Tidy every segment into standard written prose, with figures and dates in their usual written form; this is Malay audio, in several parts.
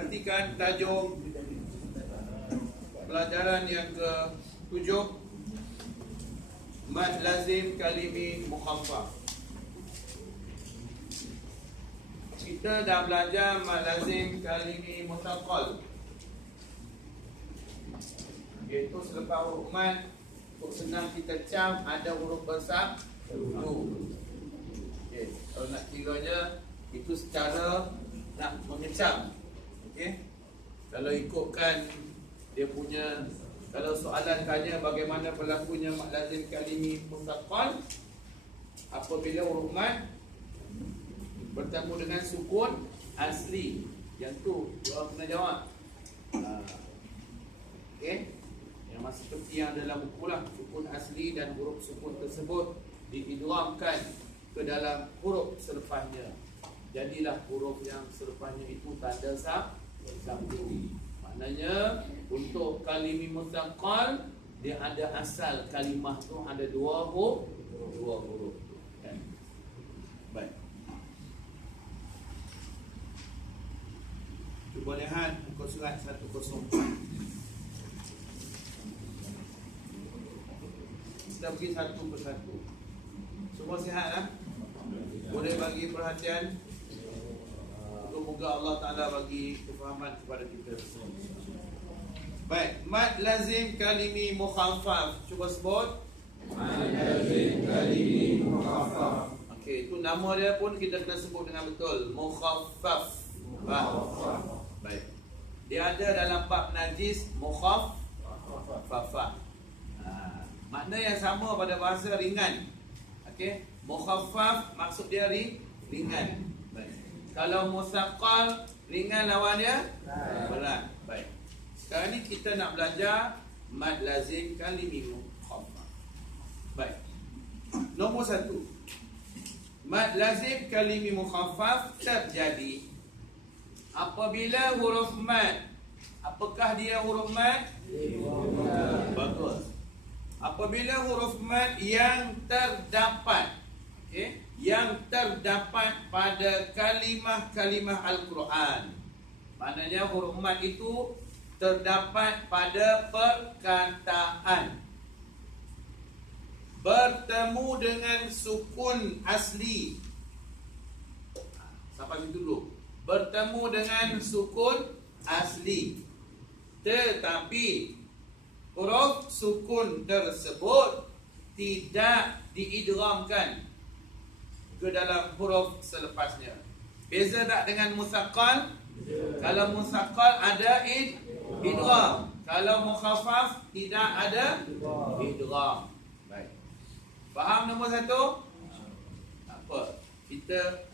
perhatikan tajuk pelajaran yang ke-7, mad lazim kalimi mukhaffaf. Kita dah belajar mad lazim kalimi muthaqqal, iaitu selepas huruf mad. Untuk senang kita cam, ada huruf besar dulu. Okay. Kalau nak kiranya itu secara nak mengecam. Okey. Kalau ikutkan dia punya, kalau soalan tanya bagaimana berlakunya mad lazim kalimi muthaqqal apabila huruf mad bertemu dengan sukun asli, yang tu orang kena jawab. Okey. Yang masih seperti yang dalam buku lah, sukun asli dan huruf sukun tersebut diidghamkan ke dalam huruf selepasnya. Jadilah huruf yang selepasnya itu tanda sambung. Maknanya untuk kalimi muthaqqal dia ada asal kalimah tu ada dua huruf. Kan? Baik. Cuba lihat muka surat 104. Kita pergi satu persatu. Semua sihat lah? Boleh bagi perhatian? Semoga Allah Ta'ala bagi kefahaman kepada kita. Baik, mad lazim kalimi mukhaffaf. Cuba sebut. Mad lazim kalimi mukhaffaf. Okey, itu nama dia pun kita kena sebut dengan betul. Mukhaffaf. Baik. Dia ada dalam bab najis mukhaffafah. Makna yang sama pada bahasa ringan. Okey, mukhaffaf maksud dia ringan. Baik. Kalau muthaqqal ringan lawan dia berat. Baik. Sekarang ni kita nak belajar mad lazim kalimi mukhaffaf. Baik. Nombor 1. Mad lazim kalimi mukhaffaf terjadi apabila huruf mad. Apakah dia huruf mad? Bagus. Apabila huruf mad yang terdapat, okay, yang terdapat pada kalimah-kalimah Al-Quran. Maknanya huruf mad itu terdapat pada perkataan, bertemu dengan sukun asli. Sampai situ dulu. Bertemu dengan sukun asli, tetapi huruf sukun tersebut tidak diidghamkan ke dalam huruf selepasnya. Beza tak dengan muthaqqal? Kalau muthaqqal ada idgham, kalau mukhaffaf tidak ada idgham. Baik. Faham nombor 1? Tak apa. Kita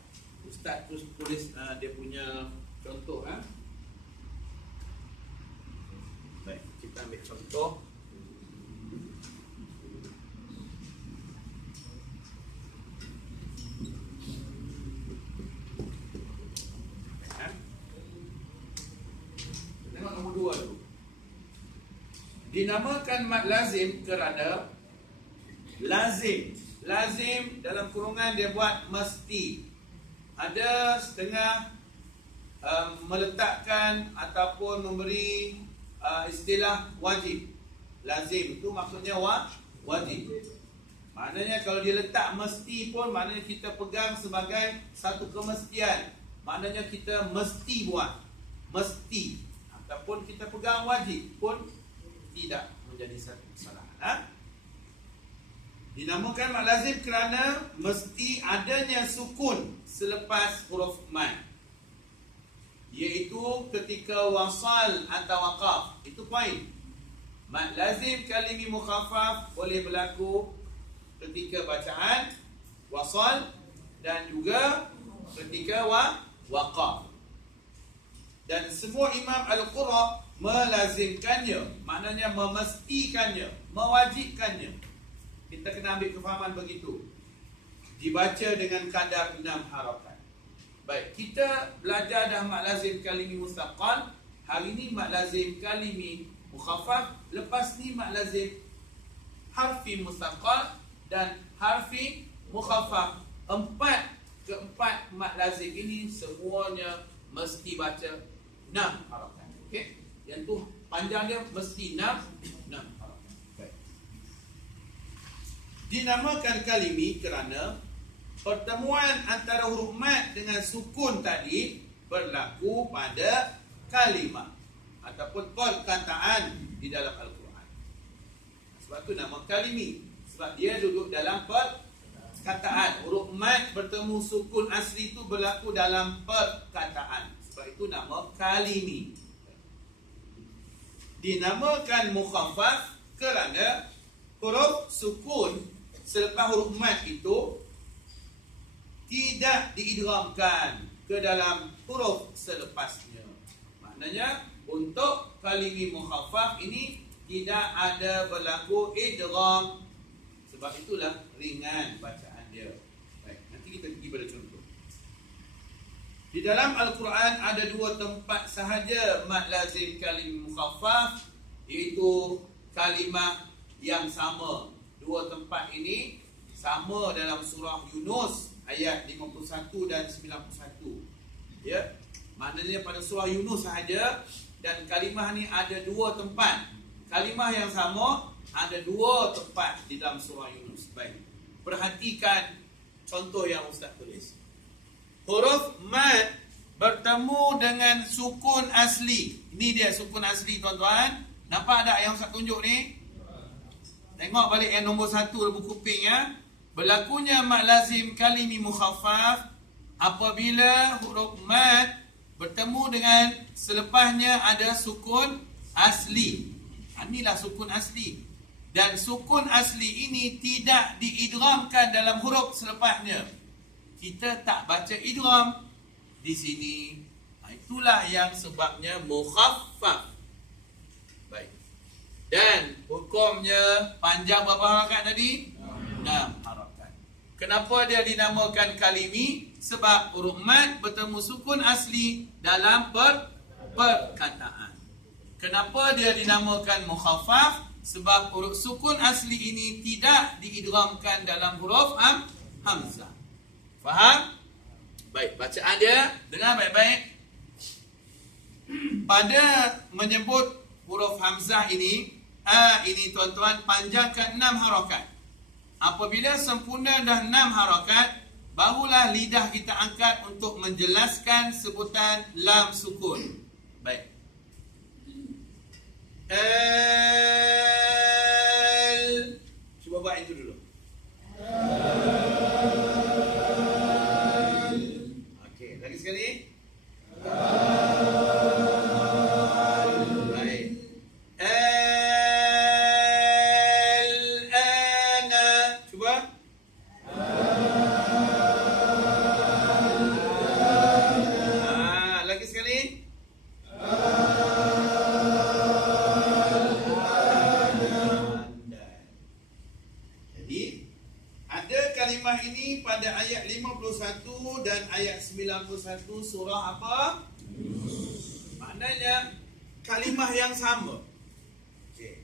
ustaz terus tulis dia punya contoh. Baik, kita ambil contoh. Tengok nombor 2 dulu. Dinamakan mad lazim kerana lazim dalam kurungan dia buat mesti. Ada setengah meletakkan ataupun memberi istilah wajib. Lazim itu maksudnya wajib. Maknanya kalau dia letak mesti pun maknanya kita pegang sebagai satu kemestian. Maknanya kita mesti buat. Mesti. Ataupun kita pegang wajib pun tidak menjadi satu kesalahan. Dinamakan mad lazim kerana mesti adanya sukun selepas huruf mad, iaitu ketika wasal atau waqaf. Itu poin. Mad lazim kalimi mukhaffaf boleh berlaku ketika bacaan wasal dan juga ketika waqaf. Dan semua imam al-qura melazimkannya, maknanya memestikannya, mewajibkannya. Kita kena ambil kefahaman begitu. Dibaca dengan kadar 6 harakat. Baik, kita belajar dah mad lazim kalimi muthaqqal. Hari ni mad lazim kalimi mukhaffaf. Lepas ni mad lazim harfi muthaqqal dan harfi mukhaffaf. Keempat mad lazim ini semuanya mesti baca 6 harakat. Okey? Yang tu panjang dia mesti 6 harakat. Baik. Dinamakan kalimi kerana pertemuan antara huruf mad dengan sukun tadi berlaku pada kalimah ataupun perkataan di dalam Al-Quran. Sebab tu nama kalimi. Sebab dia duduk dalam perkataan. Huruf mad bertemu sukun asli itu berlaku dalam perkataan. Sebab itu nama kalimi. Dinamakan mukhaffaf kerana huruf sukun selepas huruf mad itu tidak diidghamkan ke dalam huruf selepasnya. Maknanya untuk kalimi mukhaffaf ini tidak ada berlaku idgham. Sebab itulah ringan bacaan dia. Baik, nanti kita pergi pada contoh. Di dalam Al-Quran ada 2 tempat sahaja mad lazim kalim mukhaffaf, iaitu kalimah yang sama. 2 tempat ini sama dalam surah Yunus ayat 51 dan 91. Ya. Maknanya pada surah Yunus sahaja, dan kalimah ni ada 2 tempat. Kalimah yang sama ada 2 tempat di dalam surah Yunus. Baik. Perhatikan contoh yang Ustaz tulis. Huruf mad bertemu dengan sukun asli. Ini dia sukun asli, tuan-tuan. Nampak tak yang Ustaz tunjuk ni? Tengok balik yang nombor 1 buku pink ya. Berlakunya mad lazim kalimi mukhaffaf apabila huruf mad bertemu dengan selepasnya ada sukun asli. Inilah sukun asli. Dan sukun asli ini tidak diidghamkan dalam huruf selepasnya. Kita tak baca idgham di sini. Itulah yang sebabnya mukhaffaf. Baik. Dan hukumnya panjang berapa harakat tadi? 6 harakat. Kenapa dia dinamakan kalimi? Sebab huruf mad bertemu sukun asli dalam perkataan. Kenapa dia dinamakan mukhaffaf? Sebab huruf sukun asli ini tidak diidghamkan dalam huruf hamzah. Faham? Baik, bacaan dia dengar baik-baik. Pada menyebut huruf hamzah ini, ini tuan-tuan panjangkan 6 harakat. Apabila sempurna dah 6 harakat, barulah lidah kita angkat untuk menjelaskan sebutan lam sukun. Baik. Cuba buat itu dulu. Okey, lagi sekali. Baik. Al-ana. Cuba. Lagi sekali. Jadi ada kalimah ini pada ayat 51 dan ayat 91 surah apa? Maknanya kalimah yang sama. Okey.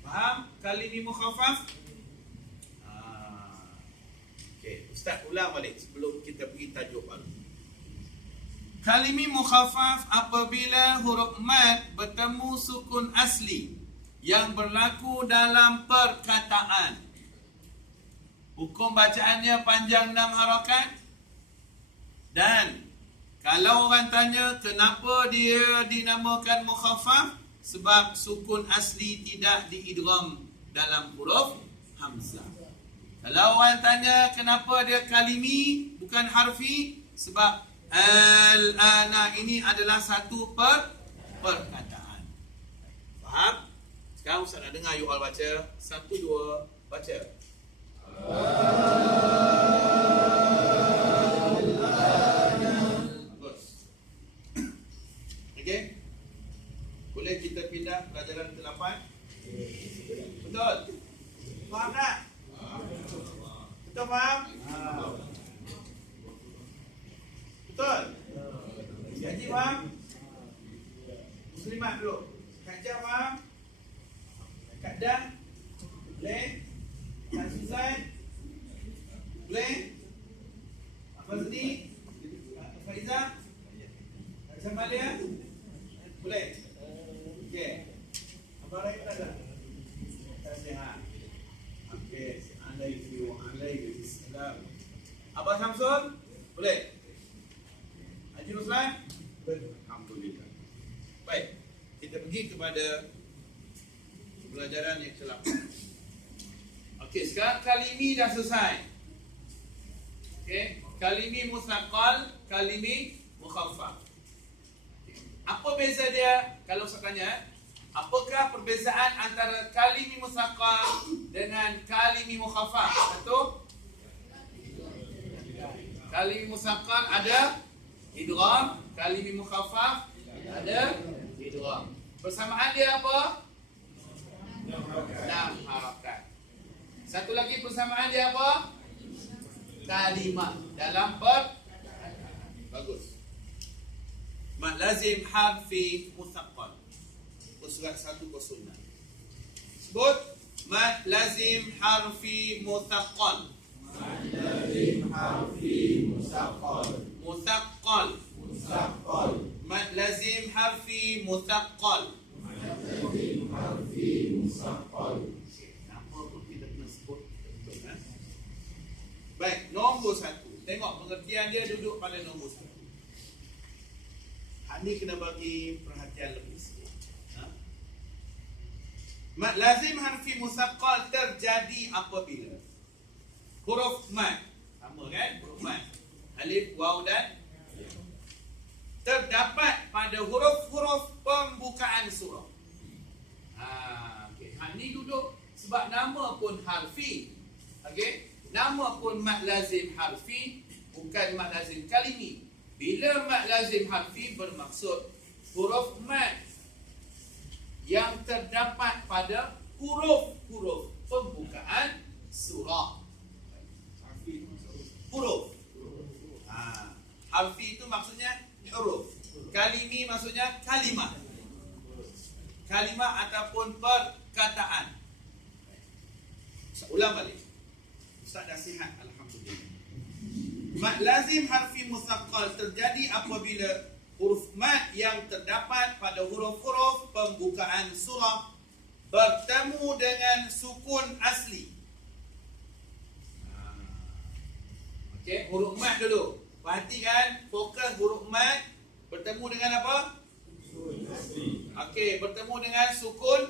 Faham? Kalimi mukhaffaf? Okey, Ustaz ulang balik sebelum kita pergi tajuk baru. Kalimi mukhaffaf apabila huruf mad bertemu sukun asli yang berlaku dalam perkataan. Hukum bacaannya panjang 6 harakat. Dan kalau orang tanya kenapa dia dinamakan mukhaffaf, sebab sukun asli tidak diidgham dalam huruf hamzah. Kalau orang tanya kenapa dia kalimi bukan harfi, sebab al-ana ini adalah satu perkataan. Faham? Sekarang Ustaz nak dengar you all baca. 1, 2, baca. Bagus. Okey. Boleh kita pindah pelajaran ke-8? Betul? Faham tak? Betul faham? Betul? Haji faham? Muslimat dulu. Kak Jah faham? Kak Dan? Boleh? Kak Suzan? Boleh? Apa Zudi? Kak Faizah? Kak Macam mana ya? Boleh? Okey. Abang lain tak ada? Tak sihat. Okey. Alaihissalam. Abang Samsul? Boleh? Haji Ruslan? Alhamdulillah. Baik. Kita pergi kepada pelajaran yang ke-8. Okey, sekarang kalimi dah selesai. Okey, kalimi musaqqal, kalimi mukhaffaf. Apa beza dia? Kalau saya tanya, apakah perbezaan antara kalimi musaqqal dengan kalimi mukhaffaf? Satu, kalimi musaqqal ada idgham, kalimi mukhaffaf ada idgham. Persamaan dia apa? 6 harakat. Satu lagi persamaan dia apa? Kalimat dalam bagus. Mad lazim harfi musaqqal. Surat 106. Sebut mad lazim harfi musaqqal. Mad lazim harfi musaqqal. Musaqqal. Musaqqal. Mad lazim harfi musaqqal. Mad lazim harfi musaqqal. Nama pun kita kena sebut betul, ha? Baik, nombor 1. Tengok pengertian dia duduk pada nombor 1. Hak ni kena bagi perhatian lebih sikit. Ha? Mad lazim harfi musaqqal terjadi apabila huruf mad, sama kan? Huruf mad, alif, waw dan terdapat pada huruf-huruf pembukaan surah. Okay. Hak ni duduk sebab nama pun harfi. Okey, nama pun mad lazim harfi, bukan mad lazim kalimi. Bila mad lazim harfi bermaksud huruf mad yang terdapat pada huruf-huruf pembukaan surah. Huruf. Harfi itu maksudnya huruf. Kalimi maksudnya kalimat. Kalimat ataupun perkataan. Saya ulang balik. Ustaz dah sihat, alhamdulillah. Mad lazim harfi musaqqal terjadi apabila huruf mad yang terdapat pada huruf-huruf pembukaan surah bertemu dengan sukun asli. Okey, huruf mad dulu. Perhatikan, fokus huruf mad bertemu dengan apa? Sukun asli. Okey, bertemu dengan sukun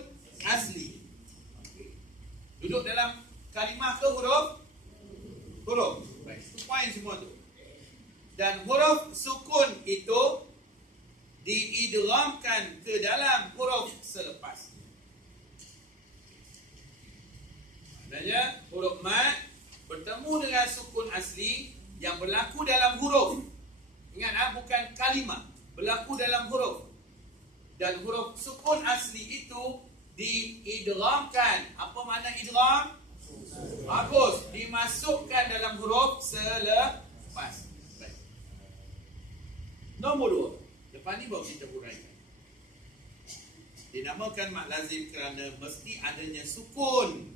asli. Okay. Duduk dalam kalimah ke huruf? Huruf. Baik, itu poin semua tu. Dan huruf sukun itu diidghamkan ke dalam huruf selepas. Maknanya huruf mad bertemu dengan sukun asli yang berlaku dalam huruf. Ingat, bukan kalimat, berlaku dalam huruf. Dan huruf sukun asli itu diidghamkan. Apa makna idgham? Bagus, dimasukkan dalam huruf selepas. Baik. Nombor 2. Lepas ni baru kita huraikan. Dinamakan mad lazim kerana mesti adanya sukun.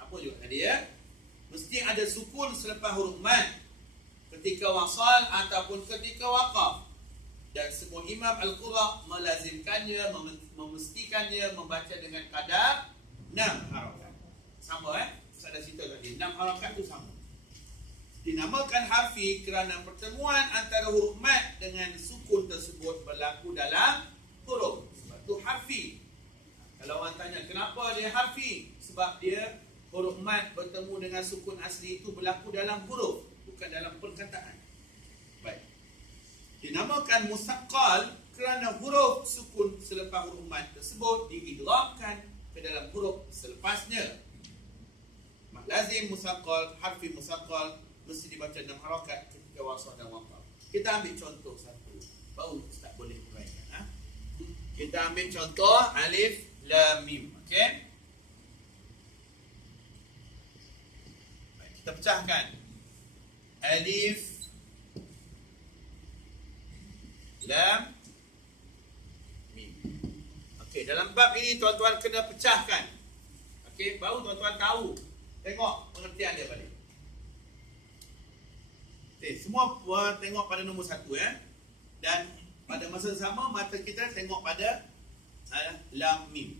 Apa juga tadi ya? Mesti ada sukun selepas huruf mad ketika wasal ataupun ketika waqaf. Dan semua imam al-qurra melazimkannya, memestikannya membaca dengan kadar 6 harakat. Sama saya dah cerita tadi, 6 harakat tu sama. Dinamakan harfi kerana pertemuan antara huruf mad dengan sukun tersebut berlaku dalam huruf. Sebab tu harfi. Kalau orang tanya kenapa dia harfi? Sebab dia huruf mad bertemu dengan sukun asli itu berlaku dalam huruf, bukan dalam perkataan. Baik. Dinamakan musaqqal kerana huruf sukun selepas huruf mad tersebut diidghamkan ke dalam huruf selepasnya. Mad lazim musaqqal, harfi musaqqal mesti dibaca 6 harakat ketika wasal dan waqaf. Kita ambil contoh satu, baru Ustaz boleh uraikan. Kita ambil contoh alif lam mim. Okey? Baik, kita pecahkan. Alif lam mim. Okey, dalam bab ini tuan-tuan kena pecahkan. Okey, baru tuan-tuan tahu. Tengok pengertian dia balik. Okey, semua tengok pada nombor 1 ya. Dan pada masa yang sama mata kita tengok pada lam mim.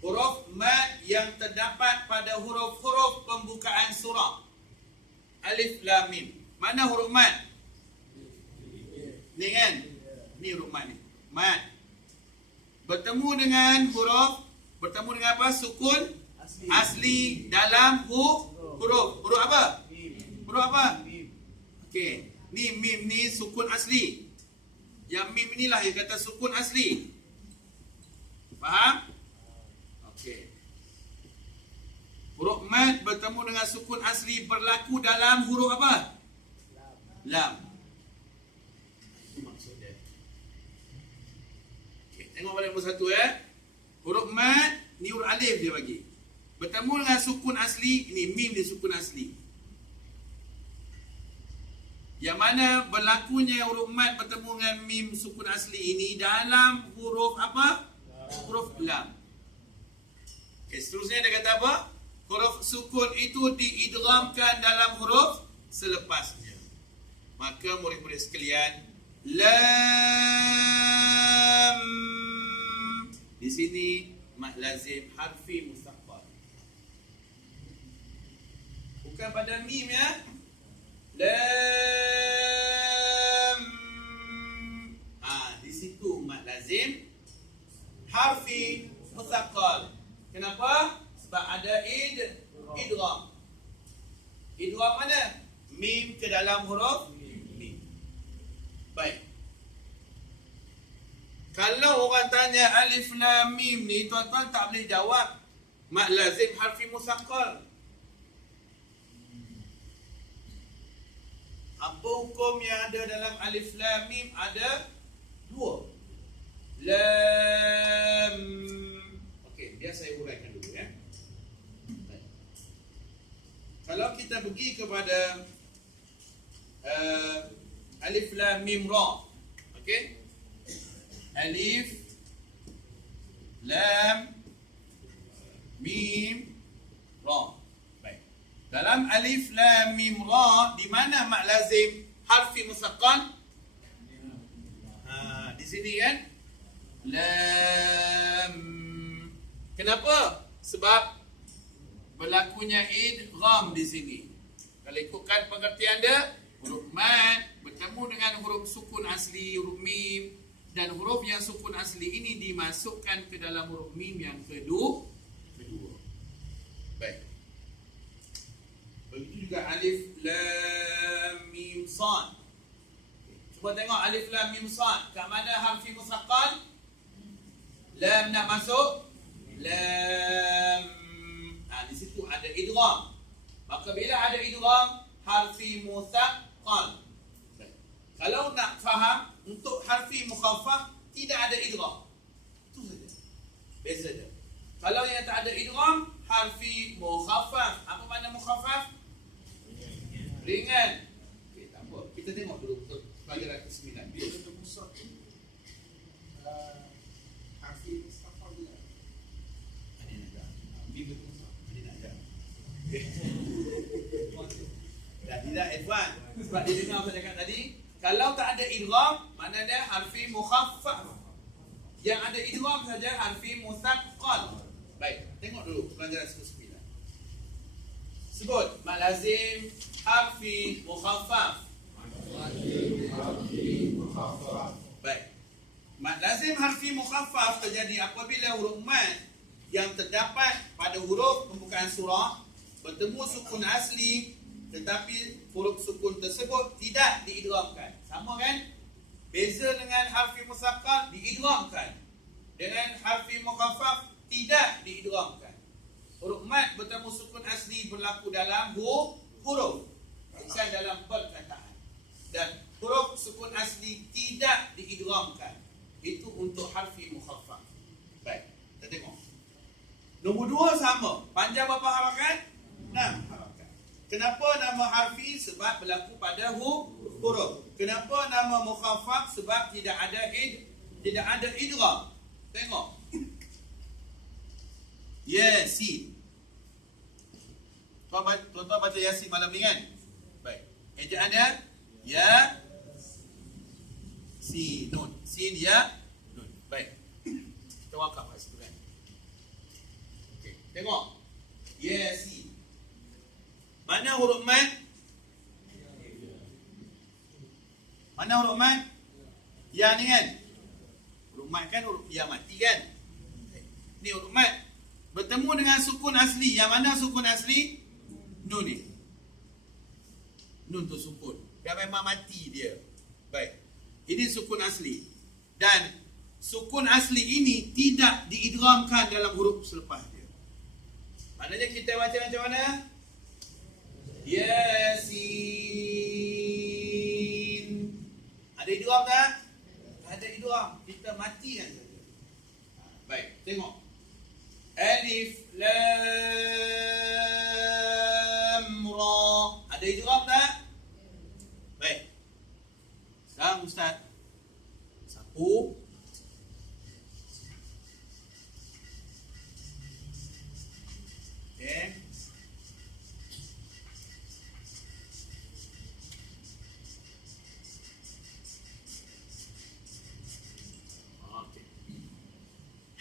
Huruf mad yang terdapat pada huruf-huruf pembukaan surah. Alif lam mim. Mana huruf mad? Ni kan? Ni huruf mad ni. Mad. Bertemu dengan apa? Sukun asli dalam huruf. Huruf apa? Huruf apa? Okey. Ni mim ni sukun asli. Yang mim inilah yang kata sukun asli. Faham? Okey. Huruf mad bertemu dengan sukun asli berlaku dalam huruf apa? Lam. Itu maksud dia. Okey, tengok balik nombor 1 ya. Huruf mad ni huruf alif dia bagi. Bertemu dengan sukun asli, ini mim ni sukun asli. Yang mana berlakunya huruf mad bertemu dengan mim sukun asli ini dalam huruf apa? Huruf lam. Okay, seterusnya dia kata apa? Huruf sukun itu diidghamkan dalam huruf selepasnya. Maka murid-murid sekalian, lam di sini mad lazim harfi mustaqbal. Bukan pada mim ya. Lam. Di situ mad lazim harfi mustaqbal. Kenapa? Sebab ada idgham. Idgham mana? Mim ke dalam huruf mim. Baik. Kalau orang tanya alif lam mim ni, tuan-tuan tak boleh jawab mad lazim harfi mustaqbal. Apa hukum yang ada dalam alif lam mim? Ada 2. Lam. Okey, biar saya uraikan dulu ya. Kalau kita pergi kepada alif lam mim ra. Okey? Alif lam mim ra. Dalam alif lam mim ra, di mana mad lazim harfi musaqqal? Di sini kan? Lam. Kenapa? Sebab berlakunya idgham di sini. Kalau ikutkan pengertian dia, huruf mad bertemu dengan huruf sukun asli, huruf mim, dan huruf yang sukun asli ini dimasukkan ke dalam huruf mim yang kedua. Baik. Begitu juga alif lam mim sad. Cuba tengok alif lam mim sad. Kat mana harfi musaqqal? Lam nak masuk? Lam. Di situ ada idgham. Maka bila ada idgham, harfi musaqqal. Kalau nak faham, untuk harfi mukhaffaf tidak ada idgham. Itu saja. Beza dia. Kalau yang tak ada idgham, harfi mukhaffaf. Apa makna mukhaffaf? Ringan. Okey, tak apa. Kita tengok dulu untuk pelajaran ke-9. Dia kata Musa tu harfi mustaqbal dia. Ini nak dah. Bibir Musa. Ini nak dah. Dah tidak advance. Sebab dia dengar apa cakap tadi. Kalau tak ada idgham, maknanya harfi mukhaffaf. Yang ada idgham saja harfi musaqqal. Baik, tengok dulu pelajaran ke-9. Sebut mad lazim harfi mukhaffaf. Baik. Mad lazim harfi mukhaffaf terjadi apabila huruf mad yang terdapat pada huruf pembukaan surah bertemu sukun asli, tetapi huruf sukun tersebut tidak diidghamkan. Sama kan? Beza dengan harfi musaqqal, diidghamkan. Dengan harfi mukhaffaf tidak diidghamkan. Huruf mad bertemu sukun asli berlaku dalam huruf, bukan dalam perkataan. Dan huruf sukun asli tidak diidghamkan. Itu untuk harfi mukhaffaf. Baik, kita tengok. Nombor 2 sama. Panjang berapa harakat? 6 harakat. Kenapa nama harfi? Sebab berlaku pada huruf. Kenapa nama mukhaffaf? Sebab tidak ada idgham. Tengok. Yasin. Tuan-tuan baca Yasin malam ni kan? Baik. Ejaan dia ya, sin, nun. Sin, ya, nun. Baik. Kita wakaf kat situ kan. Okey, tengok. Ya, sin. Mana huruf mat? Mana huruf mat? Ya ni kan? Huruf mat kan huruf ya mati kan? Ni huruf mat. Bertemu dengan sukun asli. Yang mana sukun asli? Nun ni. Nun tu sukun. Dia memang mati dia. Baik. Ini sukun asli. Dan sukun asli ini tidak diidghamkan dalam huruf selepas dia. Maknanya kita baca macam mana? Yasin. Ada idgham tak? Ada idgham. Kita matikan saja. Baik, tengok. Alif lam ra. Ada idgham tak? Baik. Sekarang Ustaz sapu. Okey.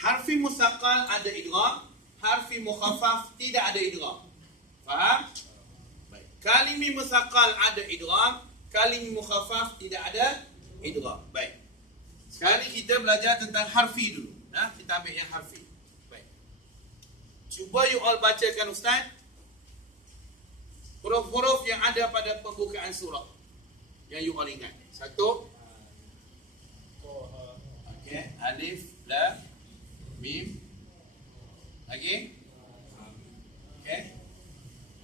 Harfi musaqqal ada idgham, harfi mukhaffaf tidak ada idgham. Faham? Baik. Kalimi musaqqal ada idgham, kalimi mukhaffaf tidak ada idgham. Baik. Sekarang kita belajar tentang harfi dulu. Nah, kita ambil yang harfi. Baik. Cuba you all bacakan Ustaz huruf-huruf yang ada pada pembukaan surah yang you all ingat. Satu. Okey, alif, lam, mim. Lagi? Okey.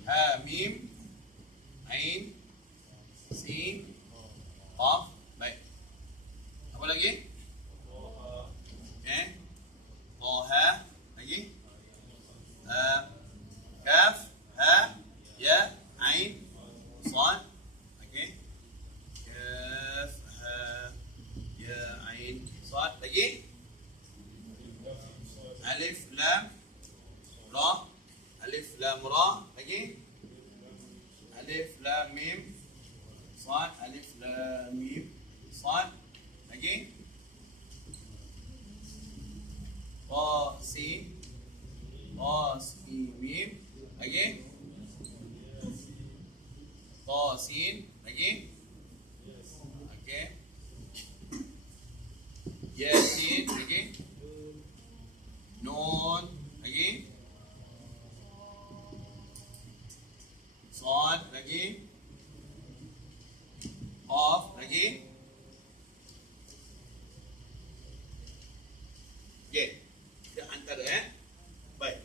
Ha, mim, ain, sin, qaf. Baik. Apa lagi? Okey. Taha. Lagi? Kaf, ha, ya, ain, sad. Okey. Kaf, ha, ya, ain, sad. Lagi? Alif, lam, ra. Alif, lam, ra. Lagi? Alif, lam, mim, sad. Alif, lam, mim, sad. Lagi? Ta, sin. Ta, sin, mim. Lagi? Ta, sin. Lagi? Okey. Yasin. Lagi? Nun. Lagi? Sad. Lagi? Qaf. Lagi? Okey. Kita antara Baik.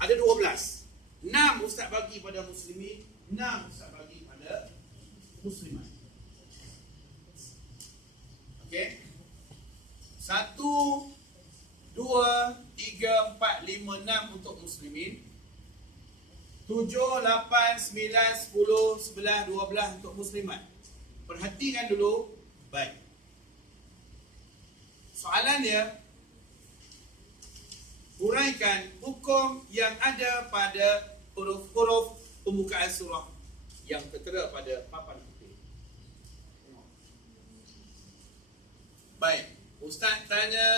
Ada 12. 6 Ustaz bagi pada muslimin, 6 Ustaz bagi pada muslimat. Okey. 1, 2, 3, 4, 5, 6 untuk muslimin. 7, 8, 9, 10, 11, 12 untuk muslimat. Perhatikan dulu. Baik. Soalan dia, huraikan hukum yang ada pada huruf-huruf pembukaan surah yang tertera pada papan putih. Baik. Ustaz tanya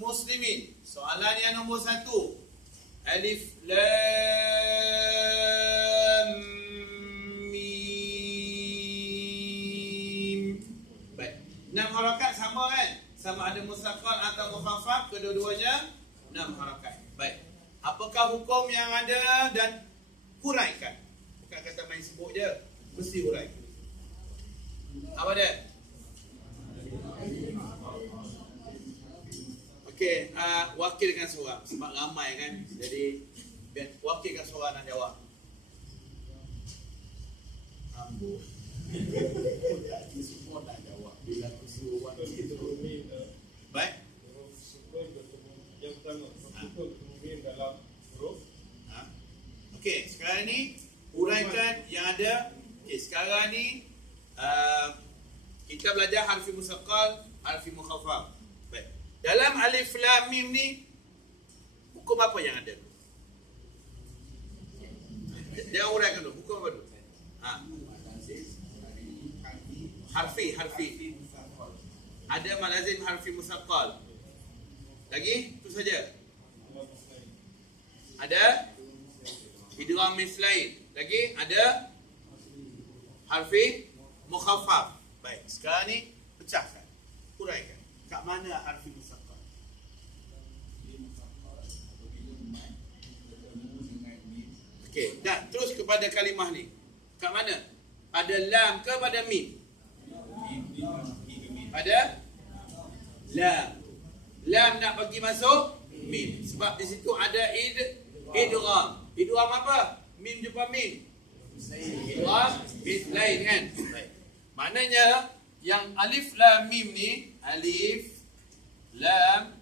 muslimin. Soalan yang nombor 1. Alif, lam, mim. Baik. 6 harakat sama kan? Sama ada musaqqal atau mukhaffaf, kedua-duanya 6 harakat. Baik. Apakah hukum yang ada dan huraikan? Bukan kata main sebut je. Mesti huraikan. Apa dia? Okey, wakilkan seorang sebab ramai kan. Jadi biar wakilkan seorang nak jawab. Ambul. Semua nak jawab bila aku suruh wakil tu. Baik. Huruf sukun bertemu yang pertama, sukun kemudian dalam huruf. Okey, sekarang ni huraikan yang ada. Okey, sekarang ni kita belajar harfi musaqqal, harfi mukhaffaf. Baik. Dalam alif lam mim ni hukum apa yang ada? Dia uraikan dulu. Hukum apa dulu? Harfi. Ada mad lazim harfi musaqqal. Lagi? Itu saja. Ada idgham mislain. Lagi ada harfi mukhaffaf. Baik, sekarang ni pecahkan. Huraikan. Kat mana harfi musaqqal? Okey, dah terus kepada kalimah ni. Kat mana? Pada lam ke pada mim? Pada lam. Lam nak bagi masuk mim. Sebab di situ ada idgham. Idgham apa? Mim jumpa mim. Idgham mislain kan? Baik. Maknanya yang alif lam mim ni, alif lam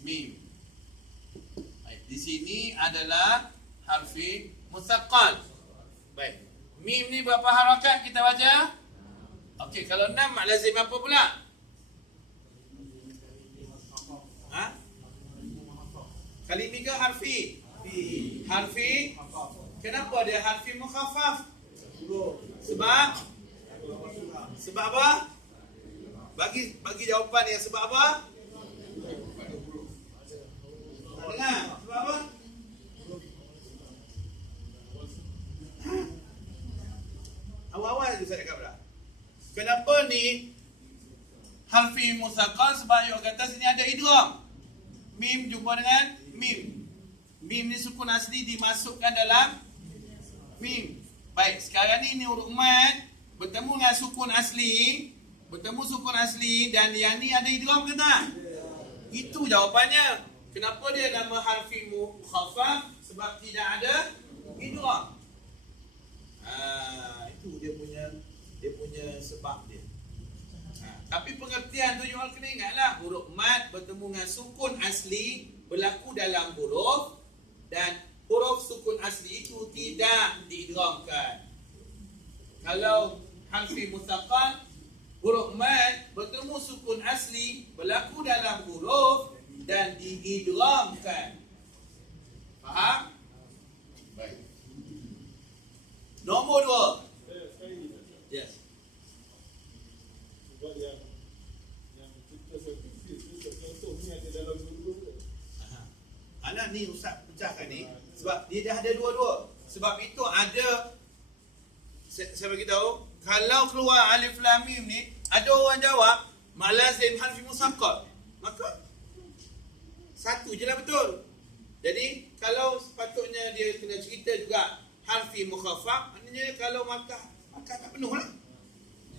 mim. Baik, di sini adalah harfi musaqqal. Baik. Mim ni berapa harakat kita baca? Okey, kalau 6 mad lazim apa pula? Ha? Kalimi ke harfi? Harfi. Kenapa dia harfi mukhaffaf? Sebab apa? Bagi jawapan yang sebab apa? Dengar, sebab apa? Awal-awal tu saya cakap dah. Kenapa ni harfi musaqqal? Sebab ayat kata sini ada idgham. Mim jumpa dengan mim. Mim ni sukun asli dimasukkan dalam mim. Baik, sekarang ni huruf mad bertemu dengan sukun asli, dan yang ni ada idgham ke tak? Itu jawapannya. Kenapa dia nama harfi mukhaffaf? Sebab tidak ada idgham. Itu dia punya sebab dia. Tapi pengertian tu you all kena ingatlah, huruf mad bertemu dengan sukun asli berlaku dalam huruf, dan huruf sukun asli itu tidak diidghamkan. Kalau harfi musaqqal, huruf mad bertemu sukun asli berlaku dalam huruf dan diidghamkan. Faham? Baik. Nombor 2. Yes. Sebab yang kita contoh ni ada dalam dua-dua. Anak ni ustaz pecahkan ni sebab dia dah ada dua-dua. Sebab itu ada, saya bagi tahu, kalau keluar alif lam mim ni, ada orang jawab mad lazim harfi musaqqal. Maka satu je lah betul. Jadi kalau sepatutnya dia kena cerita juga harfi mukhaffaf, maknanya kalau markah tak penuh lah.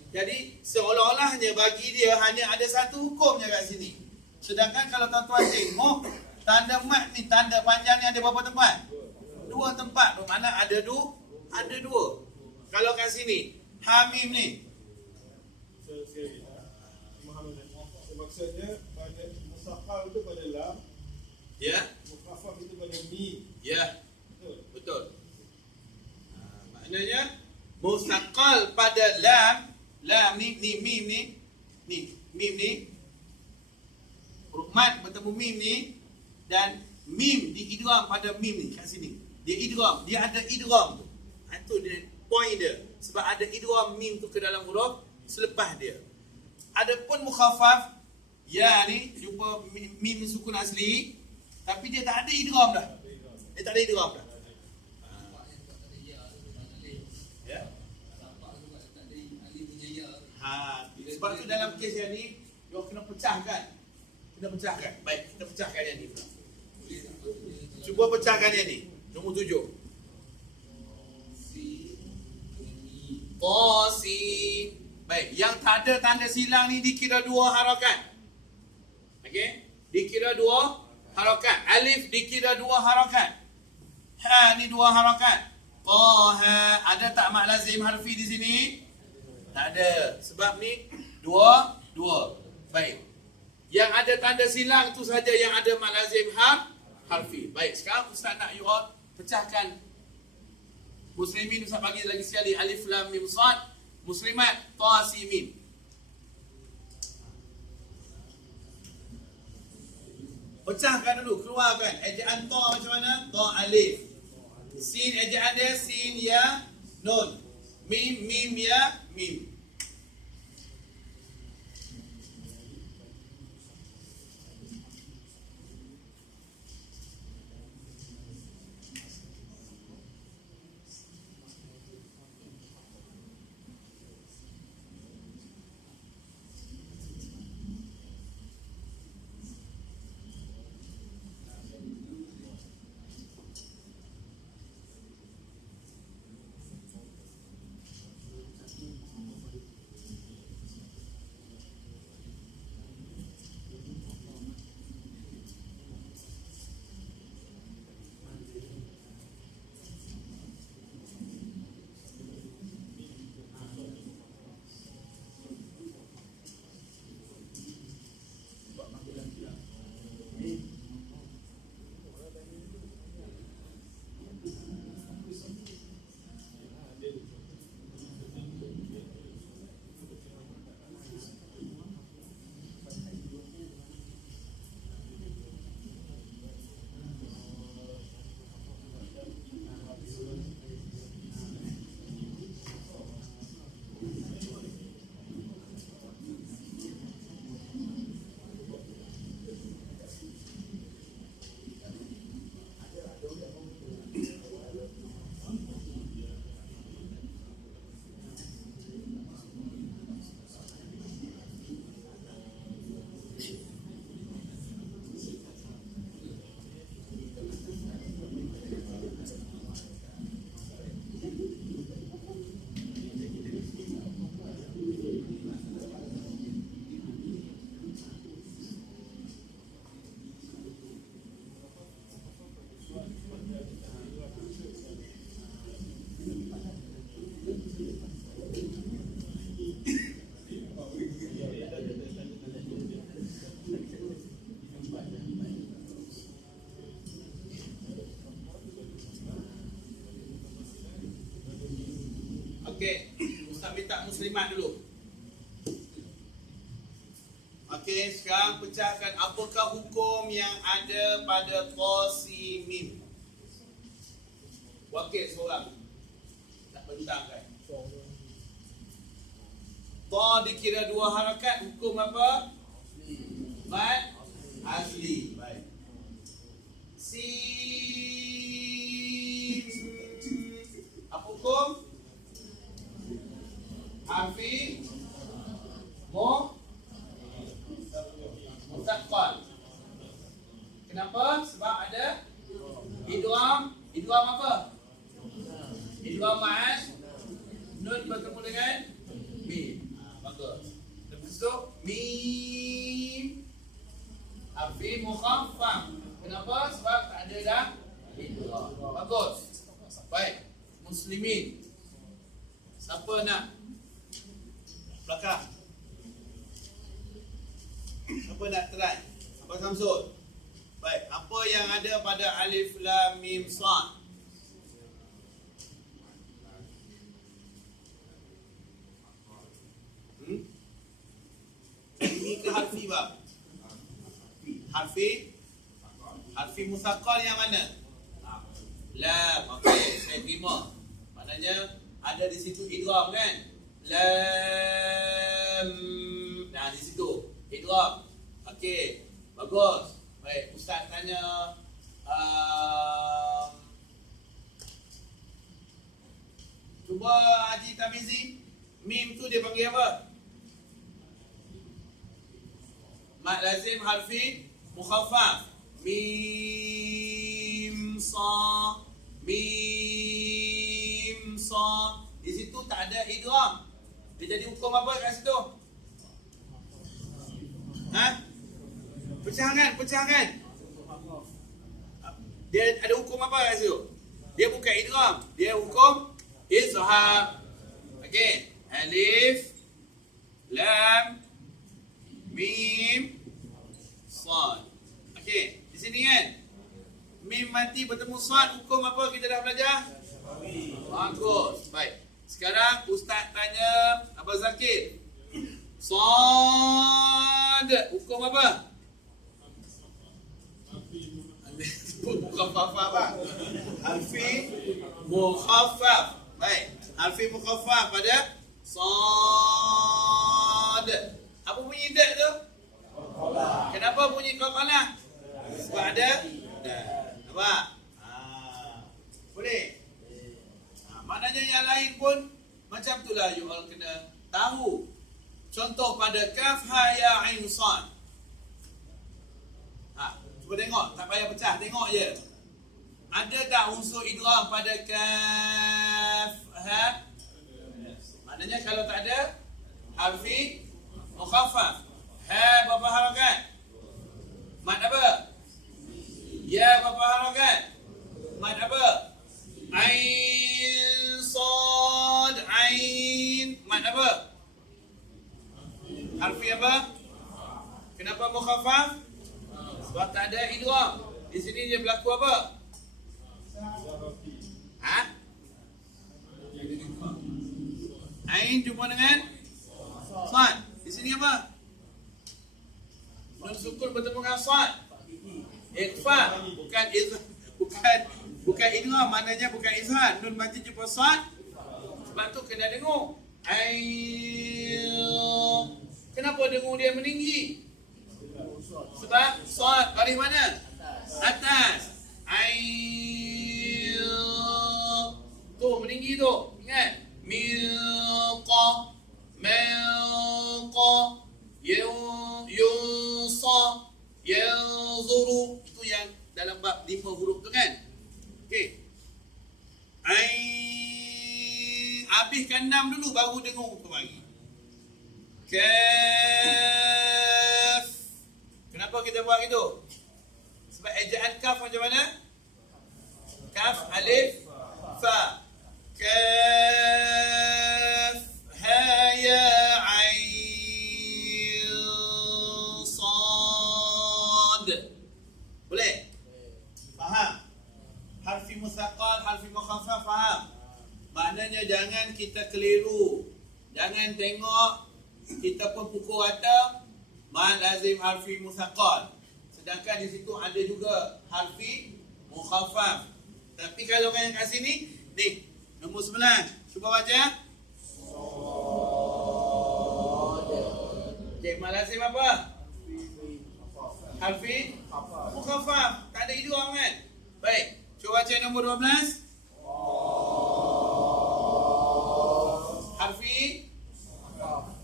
Jadi seolah-olah hanya bagi dia hanya ada satu hukum je kat sini. Sedangkan kalau tuan-tuan tengok, tanda mat ni, tanda panjang ni ada berapa tempat? 2 tempat. Bermakna ada dua. Kalau kat sini hamim ni, Maksudnya pada musaqqal itu pada lam, ya, mukhaffaf itu pada mim. ya, betul. Maknanya musaqqal pada lam ni mim ni huruf mad bertemu mim ni, dan mim diidgham pada mim ni kat sini. Dia idgham, dia ada idgham tu. Itu dia point dia. Sebab ada idgham mim tu ke dalam huruf selepas dia. Adapun mukhaffaf, ya ni jumpa mim sukun asli, tapi dia tak ada idgham dah. Dia tak ada idgham dah. Ya. Sebab tu dalam kes yang ni, you kena pecahkan. Baik, kita pecahkan yang ni. Cuba pecahkan yang ni. Nombor 7. Qasi. Baik, yang tak ada tanda silang ni dikira 2 harakat. Okey? Dikira 2 harakat. Alif dikira 2 harakat. Ha ni 2 harakat. Taha, ada tak mad lazim harfi di sini? Tak ada. Sebab ni 2. Baik. Yang ada tanda silang tu saja yang ada mad lazim harfi. Baik, sekarang ustaz nak you all pecahkan muslimin. Ustaz bagi lagi sekali alif lam mim sad, muslimat ta sin mim. Pecahkan dulu, keluarkan ejaan ta macam mana? Ta alif. Sin ejaan dia sin ya nun. Mim ya mim. Okey, Ustaz minta muslimat dulu. Okey, sekarang pecahkan apakah hukum yang ada pada qasimim. Wakil seorang nak bentangkan. Ta dikira dua harakat, hukum apa? Mad asli. Baik. Sim. Apa hukum? Harfi mutaqqal. Kenapa? Sebab ada idgham. Idgham apa? Idgham ma'an nun bertemu dengan mim. Bagus. Lepas tu mim harfi mukhaffaf. Kenapa? Sebab tak ada dah idgham. Bagus. Baik. Muslimin. Siapa nak? Belakang. Siapa nak try? Apa Samsul? Baik. Apa yang ada pada alif lam mim sad? Ini ke harfi bab? Harfi musaqqal yang mana? Lam. Okey, saya terima. Maknanya ada di situ idgham kan? Lam. Nah, di situ idgham. Okey, bagus. Baik, Ustaz tanya cuba Haji Tamizi, mim tu dia panggil apa? Mad lazim harfi mukhaffaf. Mim sa. Di situ tak ada idgham. Dia jadi hukum apa kat situ? Ha? Pecahan. Dia ada hukum apa kat situ? Dia bukan idgham, dia hukum izhar. Okey, alif lam mim sad. Okey, di sini kan mim mati bertemu sad, hukum apa kita dah belajar? Bagus. Baik. Sekarang Ustaz tanya Abang Zakir. Sad, hukum apa? Mukhaffaf apa? Harfi mukhaffaf. Baik. Harfi mukhaffaf pada sad. Apa bunyi dak tu? Kenapa bunyi qalqalah? Sebab ada nampak? Boleh? Maknanya yang lain pun macam itulah you all kena tahu. Contoh pada kaf ha ya ain sad. Cuba tengok, tak payah pecah, tengok je. Ada tak unsur idgham pada kaf ha? Maknanya kalau tak ada harfi mukhaffaf. Ha berapa harakat? Mad apa? Ya berapa harakat? Mad apa? Ain sad ain. Mad apa? Harfi apa? Kenapa mukhaffaf? Sebab tak ada idgham. Di sini dia berlaku apa? Ha? Ain jumpa dengan sad. Di sini apa? Nun sukun bertemu dengan sad. Ikhfa, bukan idgham, maknanya bukan izhar. Nun mati jumpa sad. Sebab tu kena dengung. Ain. Kenapa dengung dia meninggi? Sebab sad baris mana? Atas. Ain. Tu meninggi tu. Ingat? Milqa. Yunsa. Yanzuru. Itu yang dalam bab 5 huruf tu kan? Okey. Ain. Habiskan 6 dulu baru dengung kembali. Kaf. Kenapa kita buat itu? Sebab ejaan kaf macam mana? Kaf, alif, fa. Kaf, ha, ya, ain, sad. Boleh? Faham? Harfi musaqqal, harfi mukhaffaf, faham? Maknanya jangan kita keliru. Jangan tengok kita pun pukul rata mad lazim harfi musaqqal. Sedangkan di situ ada juga harfi mukhaffaf. Tapi kalau yang kat sini, ni nombor 9. Cuba baca. Okey, mad lazim apa? Harfi mukhaffaf. Tak ada idgham kan? Baik. Cuba baca nombor 12. Harfi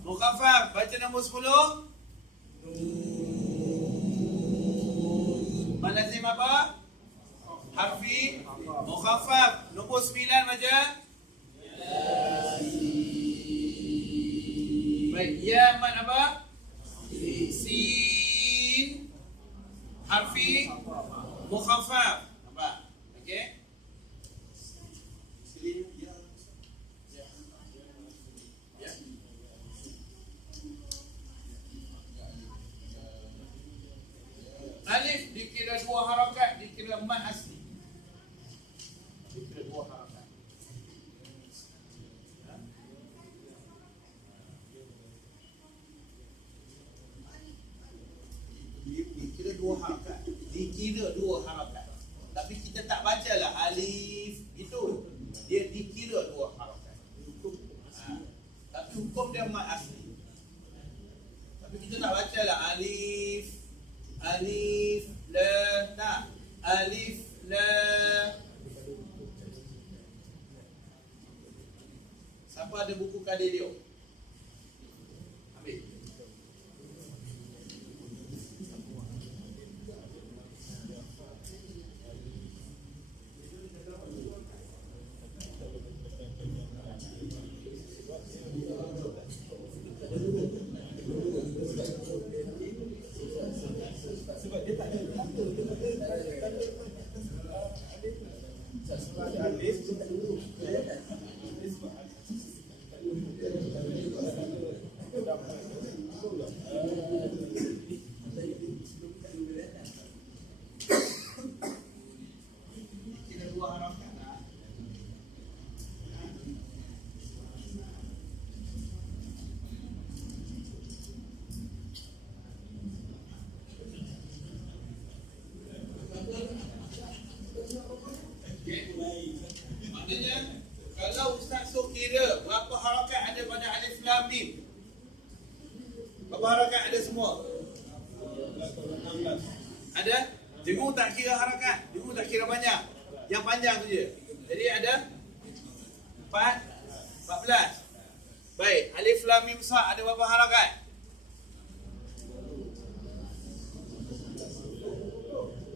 mukhaffaf. Baca nombor 10. Mad lazim apa? Harfi mukhaffaf. Nombor 9 baca. Baik, ya mad apa? Sin. Harfi mukhaffaf. Nampak? Okey. Sin ya. Ya. Alif dikira 2 harakat, dikira mad asli. Dikira 2 harakat. Dikira 2 harakat. Dikira 2 harakat. Tapi kita tak bacalah alif itu. Dia dikira 2 harakat. Tapi hukum dia mad asli. Tapi kita tak bacalah alif lam, tak. Alif lam. Siapa ada buku Galileo? Ambil. Dikira 2 harakat lah. Okay. Maknanya kalau Ustaz suruh kira berapa harakat ada pada alif lam mim? Berapa harakat ada semua? Ada? Dengung tak kira harakat? Dengung tak kira banyak? Yang panjang tu je. Jadi ada 14. Baik, alif lam mim sa ada berapa harakat?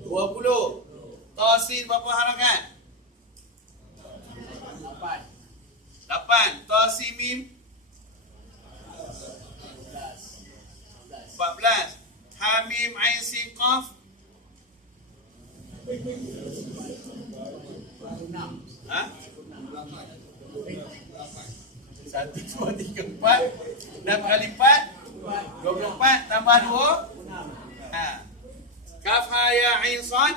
20. Tasin berapa harakat? 8. Tasin mim 14. Hamim ain sin qaf. Ha? 1, 2, 3, 4. 6 kali 4 24 tambah 2. Ha. Kaf ha ya ain sad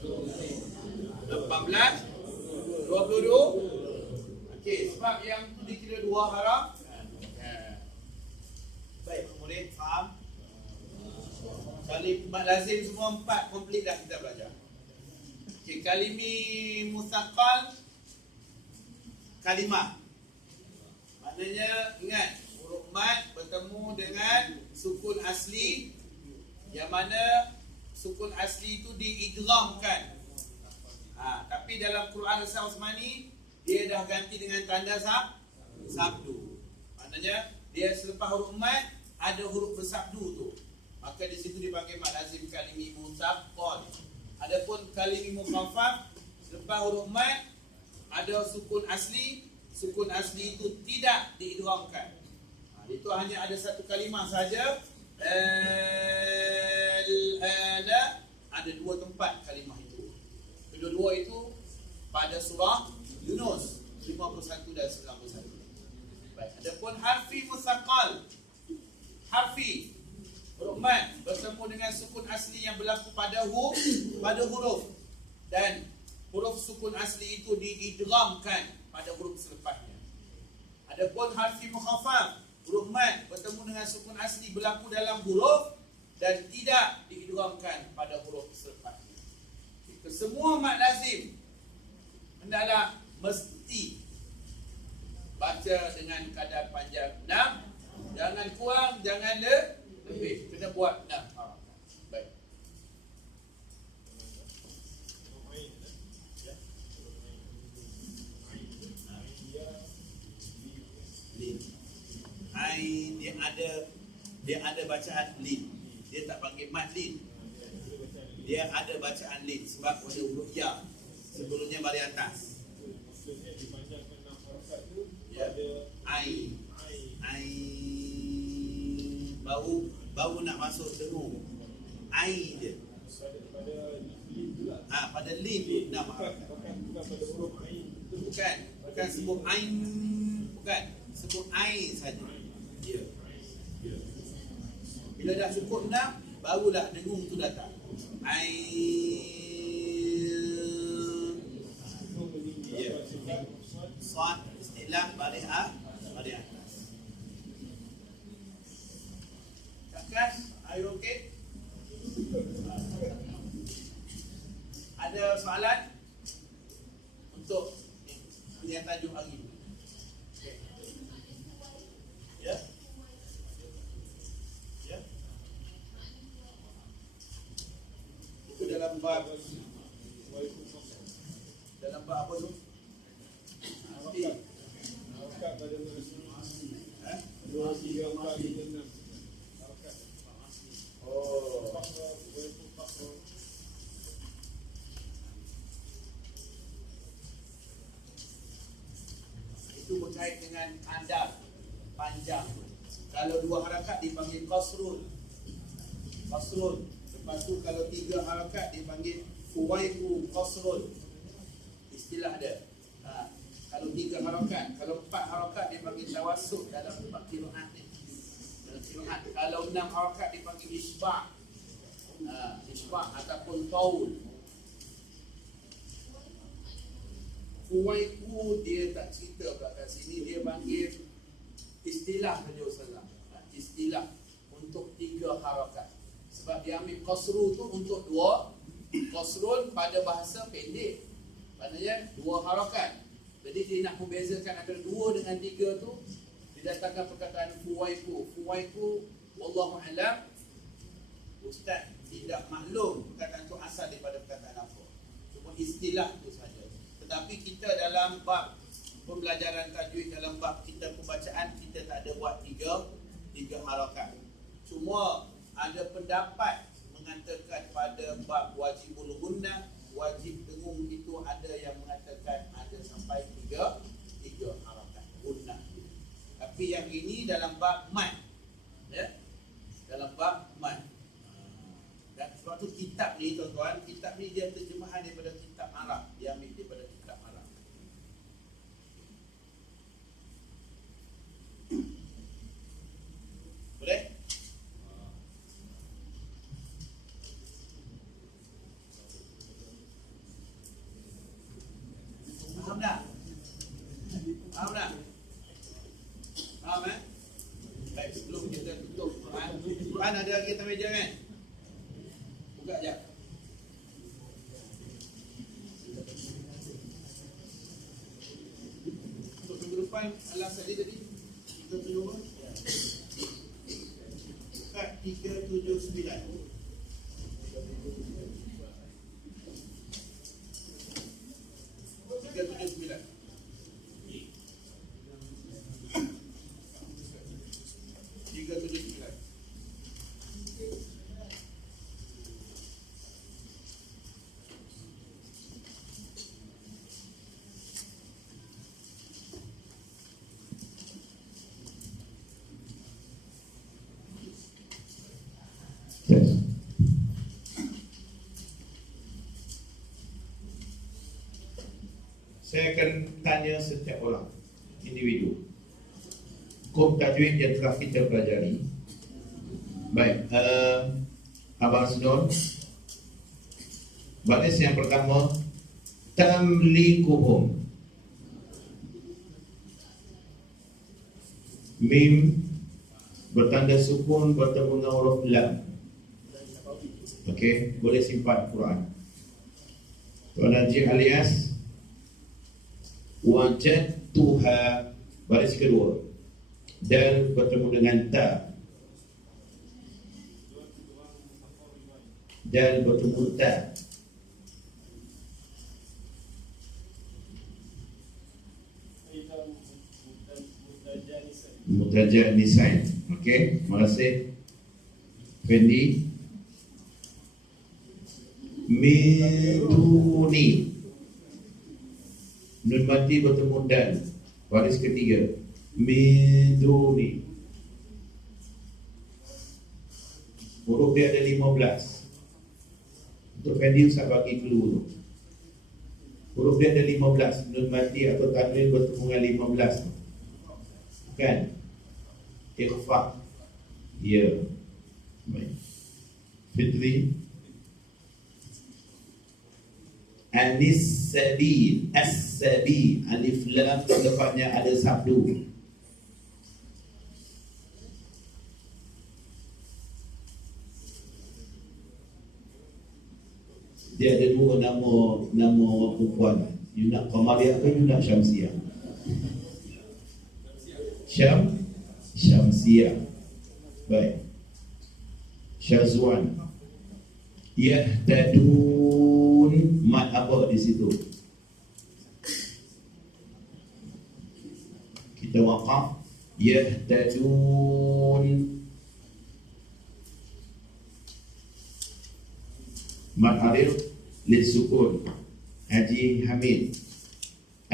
18 22. Okey, sebab yang tu dikira 2 haraf. Baik, murid faham? Kali mad lazim semua 4 komplit dah kita belajar. Okey, kalimi musaqqal kalimah. Maknanya ingat huruf mad bertemu dengan sukun asli, yang mana sukun asli itu diidghamkan. Tapi dalam Quran Rasal Osmani dia dah ganti dengan tanda sabdu. Maknanya dia selepas huruf mad ada huruf bersabdu tu. Maka di situ dipanggil mad lazim kalimi musaqqal. Adapun kalimi mukhaffaf selepas huruf mad ada sukun asli. Sukun asli itu tidak diidghamkan. Itu hanya ada satu kalimah saja. Al-ana ada 2 tempat kalimah itu. Kedua-dua itu pada surah Yunus 51 dan 91. Baik, adapun harfi musaqqal, harfi huruf mad bertemu dengan sukun asli yang berlaku pada huruf dan huruf sukun asli itu diidghamkan pada huruf selepasnya. Adapun harfi mukhaffaf, huruf mad bertemu dengan sukun asli berlaku dalam huruf dan tidak diidghamkan pada huruf selepasnya. Semua mad lazim hendaklah mesti baca dengan kadar panjang 6, jangan kurang, jangan lebih, kena buat 6 harakat. Baik. Lin. Ain dia ada bacaan lin. Dia tak panggil mad lin. Dia ada bacaan lin sebab ada huruf ya sebelumnya bari atas. Maksudnya dipanjangkan 6 harakat tu Ya. pada Ain. Ain. Bau nak masuk dengung. Ain dia. pada lin pula. Pada lin tu nama. Bukan pada huruf ain tu. Bukan sebut ain. Bukan. Sebut ain saja. Ya. Bila dah cukup 6, barulah dengung tu datang. Ain. Ya. Sad istilah bari atas. Kakas, are you okay? Ada soalan untuk yang tajuk hari ini? Okay. Ya? Ya? Itu dalam bab apa tu? Harakat pada huruf Ha? 2, 3, 4, 5, 6. Harakat. Oh. Itu berkait dengan kadar panjang. Kalau 2 harakat dipanggil qasrun. Lepas tu kalau 3 harakat dipanggil fuwaiqu qasrun. Istilah dia. Kalau 3 harakat, kalau 4 harakat dipanggil tawassut dalam tempat qiraat ni. Dalam qiraat. Kalau 6 harakat dipanggil isba'. Isba' ataupun taul. Fuwaiqu dia tak cerita pula kat sini, dia panggil istilah Nabi Sallam. Istilah untuk 3 harakat. Sebab dia ambil qasru tu untuk 2. Qasrun pada bahasa pendek. Maknanya 2 harakat. Jadi dia nak membezakan antara 2 dengan 3 tu, didatangkan perkataan fuwaiqu. Fuwaiqu wallahu alam. Ustaz tidak maklum perkataan tu asal daripada perkataan apa. Cuma istilah tu saja. Tetapi kita dalam bab pembelajaran tajwid, dalam bab kita pembacaan, kita tak ada buat 3 harakat. Cuma ada pendapat mengatakan pada bab wajibul gunnah, wajib dengung itu ada yang mengatakan ada sampai 3 harakat gunnah. Tapi yang ini dalam bab mad. Ya? Dalam bab mad. Dan sebab tu kitab ni tuan-tuan, kitab ni dia terjemahan daripada kitab Arab. Dia ambil daripada kitab Arab. Boleh? Faham tak? Faham tak? Faham Baik, sebelum kita tutup Quran. Quran ada lagi atas meja kan? Buka je. Untuk minggu depan alas tadi kita tunjuk buka 379. Saya akan tanya setiap orang individu hukum tajwid yang telah kita pelajari. Baik, Abang Sidon, baris yang pertama tamlikuhum. Mim bertanda sukun bertemu dengan huruf lam. Okey, boleh simpan Quran. Tuan Haji alias wajadtuha, baris kedua. Dal bertemu dengan ta. Dal bertemu ta. Mutajanisain. Okey, terima kasih Fendi. Miduni, nun mati bertemu dal, baris ketiga. Miduni, huruf dia ada 15. Untuk Fendi usah bagi clue tu. Huruf dia ada 15. Nun mati atau tanwin bertemu dengan 15 tu. Kan? Ikhfa. Ya. Baik. Fitri. Anis-sabil. As-sabil. Alif lam depannya ada sabdu. Dia ada dua nama perempuan. You nak Qamariyah ke you nak Syamsiah? Syamsiah. Baik. Syazwan. Yahtadun, mat apa di situ? Kita waqaf. Yahtadun, mat arif lil sukun. Haji Hamid.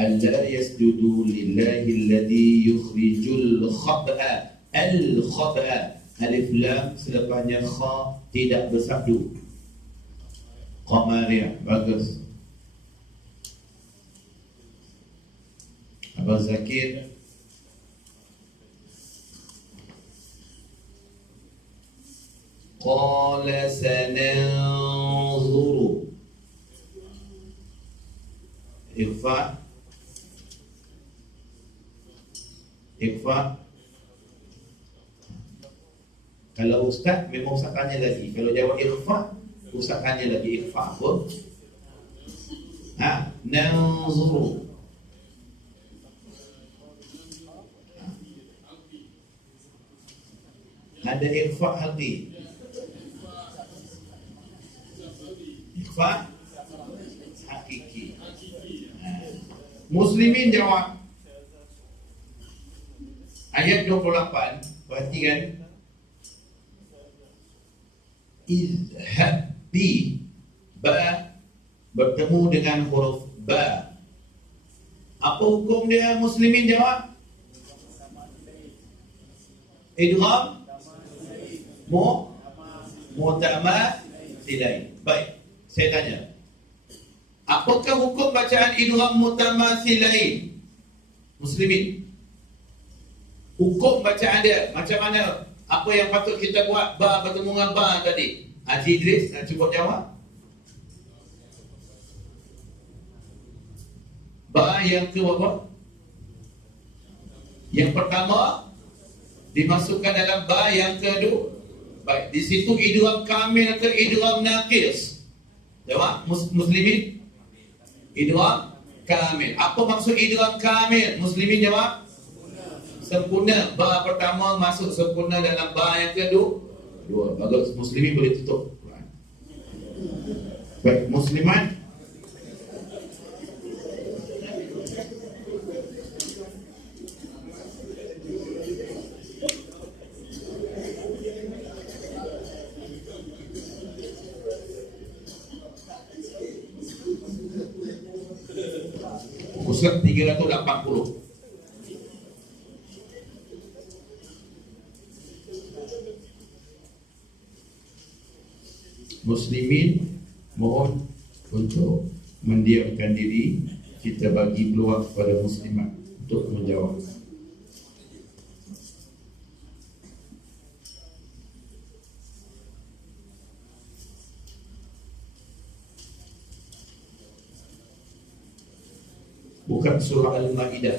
Alla yasjudu lillahi alladhi yukhrijul khab'a. Al-khab'a, alif lam selepasnya kha tidak bersabdu. Qamariyah, bagus. Abang Zakir. Qala sananzuru. Ikhfa. Kalau ustaz memang ustaz tanya lagi. Kalau jawab ikhfa, ustaz tanya lagi ikhfa apa? Nanzuru. Ada ikhfa halqi. Ikhfa hakiki. Muslimin jawab. Ayat 28, perhatikan. Izhab bi, ba bertemu dengan huruf ba. Apa hukum dia? Muslimin jawab. Idgham mutamatsilain. Baik, saya tanya. Apakah hukum bacaan idgham mutamatsilain? Muslimin. Hukum bacaan dia macam mana? Apa yang patut kita buat? Ba bertemu dengan ba tadi. Haji Idris nak cuba jawab. Ba yang ke berapa? Yang pertama dimasukkan dalam ba yang kedua. Baik, di situ idgham kamil atau idgham naqis? Jawab Muslimin. Idgham kamil. Apa maksud idgham kamil? Muslimin jawab. Sempurna. Ba pertama masuk sempurna dalam ba yang kedua. Bagus. Muslimin boleh tutup. Baik, Musliman. Ustaz 380. Muslimin mohon untuk mendiamkan diri. Kita bagi peluang kepada muslimat untuk menjawab. buka surah Al-Ma'idah.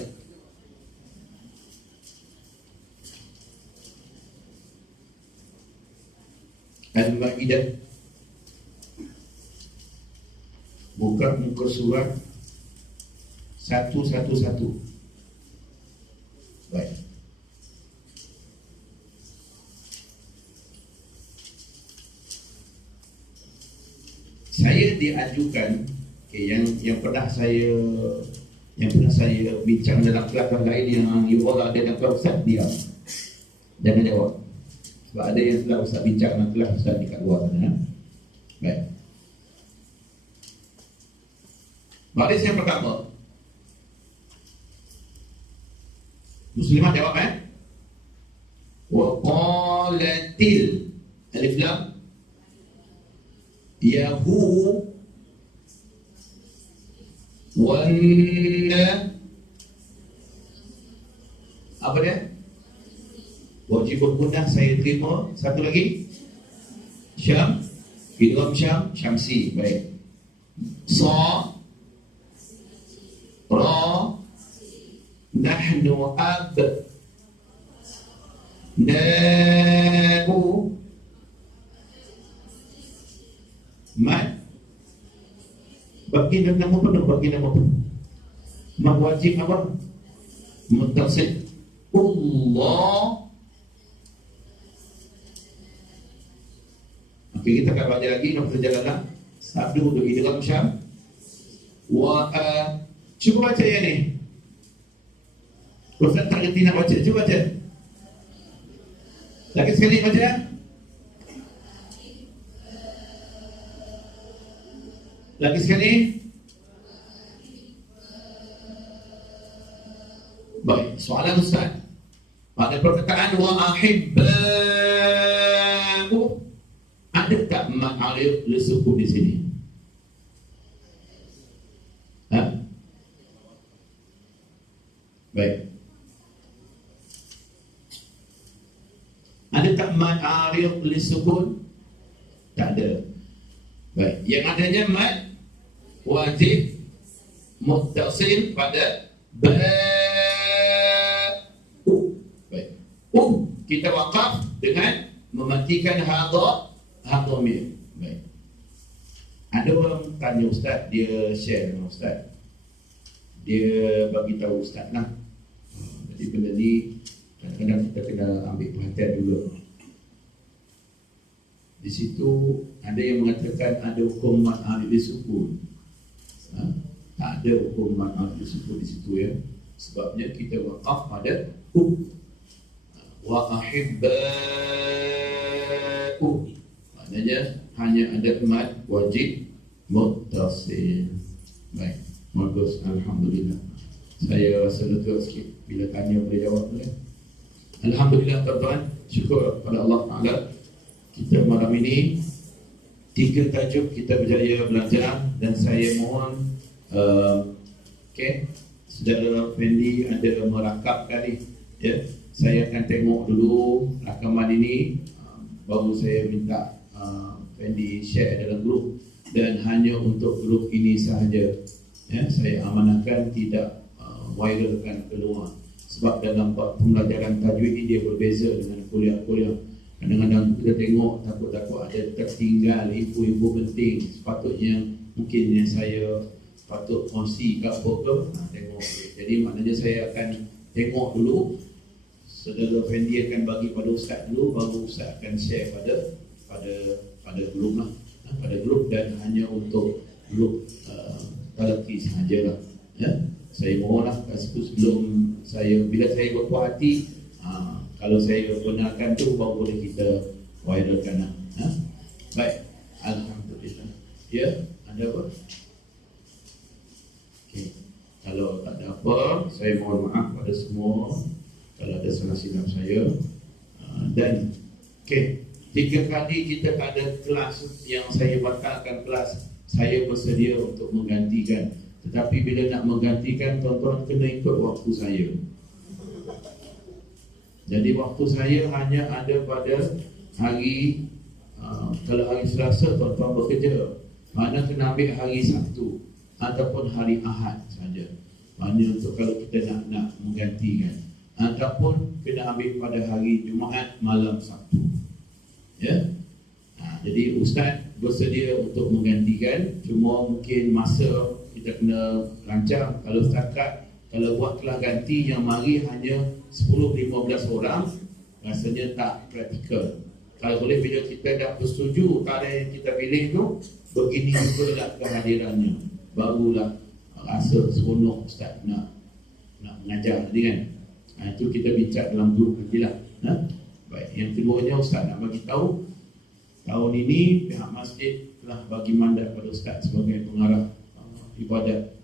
Al-Ma'idah. Buka muka surat 111. Baik. Saya diajukan, yang pernah saya bincang dalam kelas lain yang you all ada dalam kelas Ustaz, diam. Jangan jawab. Sebab ada yang telah Ustaz bincang dalam kelas Ustaz dekat luar sana. Baik. Baris yang pertama. Muslimah jawab Wa qalatil alif lam yahu wanna apa dia? Wajib berguna saya terima. Satu lagi Syam, idgham Syam, Syamsi. Baik. Sa ra nahnu ab na'u mat bagi nama penuh, bagi nama penuh. Mat wajib apa? Muttasil. Allah. Okey, kita akan baca lagi nama perjalanan. Sabdu untuk idgham Syam. Cuba baca yang ni. Ustaz tak kerti nak baca, cuba baca. Lagi sekali baca. Lagi sekali. Baik, soalan Ustaz. Pada perkataan wa ahibba'u, ada tak ma'arif lisukun di sini? Baik. Ada tak ma'arif lisukun? Tak ada. Baik. Yang adanya mad wajib muttasil pada ba'u. Baik. Kita wakaf dengan mematikan hadhamir. Baik. Ada orang tanya Ustaz, dia share dengan Ustaz. Dia bagi tahu Ustaz lah. Jadi benda ni kadang-kadang kita kena ambil perhatian dulu. Di situ ada yang mengatakan ada hukum mad alif disukun. Tak ada hukum mad alif disukun di situ ya. Sebabnya kita waqaf pada wa ahibba'u. Maknanya hanya ada mad wajib muttasil. Baik, bagus, alhamdulillah. Saya rasa lega sikit bila tanya boleh jawab boleh. Alhamdulillah tuan-tuan, syukur kepada Allah Taala. Kita malam ini 3 tajuk kita berjaya belajar dan saya mohon Saudara Fendi ada merakapkan ni ya. Saya akan tengok dulu rakaman ini baru saya minta Fendi share dalam grup dan hanya untuk grup ini sahaja ya. Saya amanahkan tidak viralkan keluar sebab dalam pembelajaran tajwid ini dia berbeza dengan kuliah-kuliah. Kadang-kadang kita tengok takut-takut ada tertinggal info-info penting sepatutnya mungkin yang saya patut kongsi ke apa ke tengok. Jadi maknanya saya akan tengok dulu. Saudara Fendi akan bagi pada Ustaz dulu, baru Ustaz akan share pada grup lah, pada grup dan hanya untuk grup talaki sahajalah ya. Saya mohonlah sebelum saya bila saya berpuas hati kalau saya benarkan tu baru boleh kita viralkan lah. Baik, alhamdulillah. Ya, ada apa? Okey. Kalau tak ada apa, saya mohon maaf pada semua kalau ada salah silap saya. Dan okey, 3 kali kita ada kelas yang saya batalkan kelas, saya bersedia untuk menggantikan. Tetapi bila nak menggantikan, tuan-tuan kena ikut waktu saya. Jadi waktu saya hanya ada pada hari kalau hari Selasa tuan-tuan bekerja, mana kena ambil hari Sabtu ataupun hari Ahad saja. Hanya untuk kalau kita nak menggantikan. Ataupun kena ambil pada hari Jumaat malam Sabtu. Ya. Jadi Ustaz bersedia untuk menggantikan, cuma mungkin masa kita kena rancang. Kalau setakat kalau buat kelas ganti yang mari hanya 10-15 orang, rasanya tak praktikal. Kalau boleh bila kita dah bersetuju tarikh yang kita pilih tu, begini juga lah kehadirannya, barulah rasa seronok Ustaz nak mengajar tadi kan. Itu kita bincang dalam grup nanti lah. Baik, yang keduanya Ustaz nak bagi tahu, tahun ini pihak masjid telah bagi mandat pada Ustaz sebagai pengarah ibadat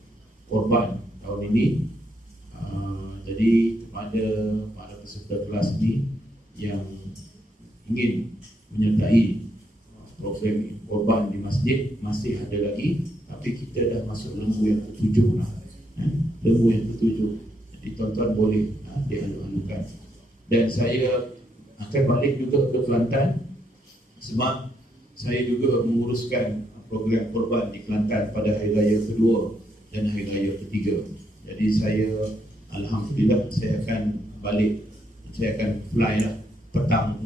korban tahun ini. Jadi kepada para peserta kelas ini yang ingin menyertai program korban di masjid, masih ada lagi, tapi kita dah masuk lembu yang ke-7 lah. Lembu yang ke-7. Jadi tuan-tuan boleh dialu-alukan. Dan saya akan balik juga ke Kelantan sebab saya juga menguruskan program korban di Kelantan pada hari raya kedua dan hari raya ketiga. Jadi saya alhamdulillah saya akan balik, saya akan fly lah petang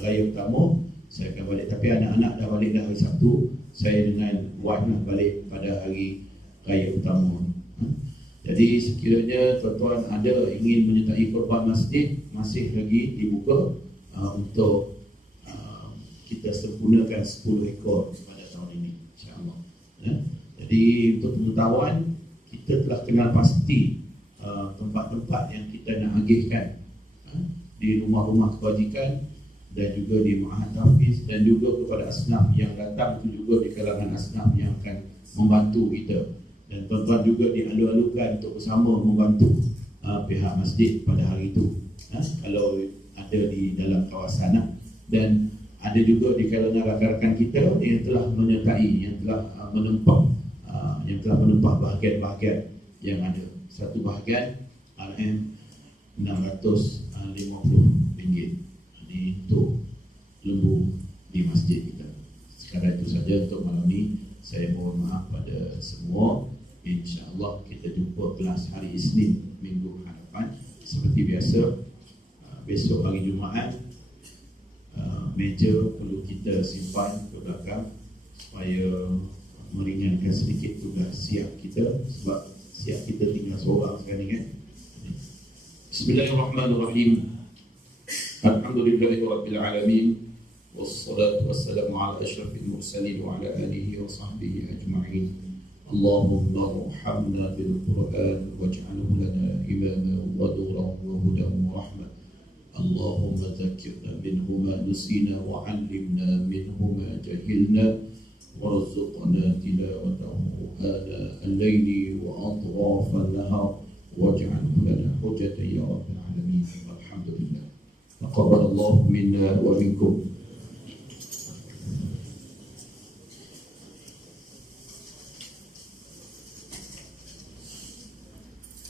raya pertama, saya akan balik. Tapi anak-anak dah balik dah hari Sabtu, saya dengan wife nak balik pada hari raya pertama. Jadi sekiranya tuan-tuan ada ingin menyertai korban masjid, masih lagi dibuka untuk kita sempurnakan 10 ekor pada tahun ini, insya-Allah. Jadi untuk pengetahuan, kita telah kenal pasti tempat-tempat yang kita nak agihkan di rumah-rumah kebajikan dan juga di Ma'had Tahfiz, dan juga kepada asnaf yang datang itu juga di kalangan asnaf yang akan membantu kita. Dan tuan-tuan juga dialu-alukan untuk bersama membantu pihak masjid pada hari itu, kalau ada di dalam kawasan. Dan ada juga di kalangan rakan-rakan kita yang telah menyertai, yang telah menempah bahagian-bahagian yang ada. Satu bahagian RM650 ini untuk lembu di masjid kita. Sekarang itu saja untuk malam ini. Saya mohon maaf pada semua. InsyaAllah kita jumpa kelas hari Isnin minggu hadapan seperti biasa. Besok hari Jumaat, meja perlu kita simpan ke belakang supaya meringankan sedikit tugas siap kita, sebab siap kita tinggal seorang sekarang kan. Bismillahirrahmanirrahim. Alhamdulillahirabbil alamin, wassalatu wassalamu ala asyrafil mursalin wa ala alihi wa sahbihi ajma'in. Allahumma arhamna bil Qur'an waj'alhu lana imaman wa nuran wa hudan wa rahmah. Allahumma zakkirna minhu ma nusina wa 'allimna minhu ma jahilna warzuqna tilawatahu ana al-layli wa atraf an-nahar waj'alhu lana hujjatan ya rabbal alamin. Alhamdulillah. Taqabbalallahu minna wa minkum.